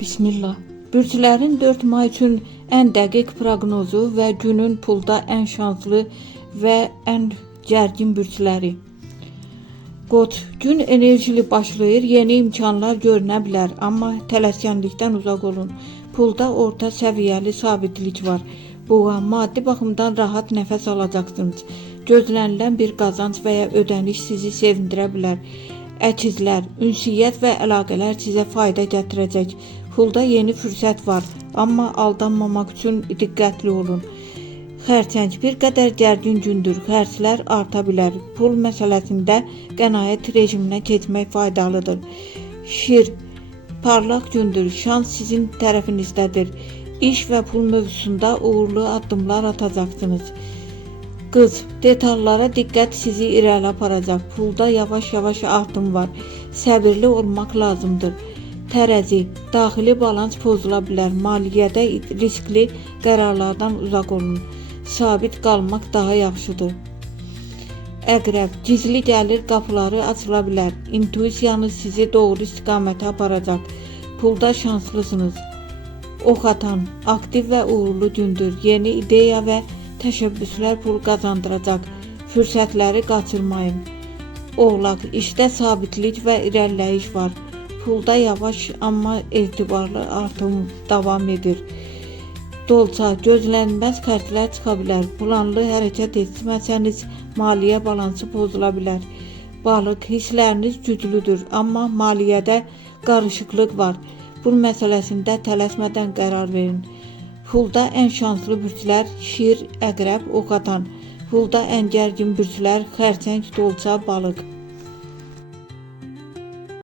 Bismillah. Bürclərin 4 may üçün ən dəqiq proqnozu və günün pulda ən şanslı və ən gərgin bürcləri. Qoç, gün enerjili başlayır, yeni imkanlar görünə bilər, amma tələskənlikdən uzaq olun. Pulda orta səviyyəli sabitlik var. Boğa, maddi baxımdan rahat nəfəs alacaqsınız. Gözlənilən bir qazanc və ya ödəniş sizi sevindirə bilər. Əkizlər, ünsiyyət və əlaqələr sizə fayda gətirəcək. Pulda yeni fürsət var, amma aldanmamaq üçün diqqətli olun. Xərçəng, bir qədər gərgin gündür, xərclər arta bilər. Pul məsələsində qənaət rejiminə keçmək faydalıdır. Şir, parlaq gündür, şans sizin tərəfinizdədir. İş və pul mövzusunda uğurlu addımlar atacaqsınız. Qız, detallara diqqət sizi irəli aparacaq. Pulda yavaş-yavaş artım var. Səbirli olmaq lazımdır. Tərəzi, daxili balans pozula bilər. Maliyyədə riskli qərarlardan uzaq olun. Sabit qalmaq daha yaxşıdır. Əqrəb, gizli gəlir qapıları açıla bilər. İntuisiyanız sizi doğru istiqamətə aparacaq. Pulda şanslısınız. Ox atan, aktiv və uğurlu gündür. Yeni ideya və təşəbbüslər pul qazandıracaq. Fürsətləri qaçırmayın. Oğlaq, işdə sabitlik və irəliləyiş var. Pulda yavaş, amma etibarlı artım davam edir. Dolça, gözlənilməz xərclər çıxa bilər. Planlı hərəkət etməsəniz, maliyyə balansı pozula bilər. Balıq, hissləriniz güclüdür, amma maliyyədə qarışıqlıq var. Pul məsələsində tələsmədən qərar verin. Pulda ən şanslı bürclər şir, əqrəb, ox atan. Pulda ən gərgin bürclər xərçəng, dolça, balıq.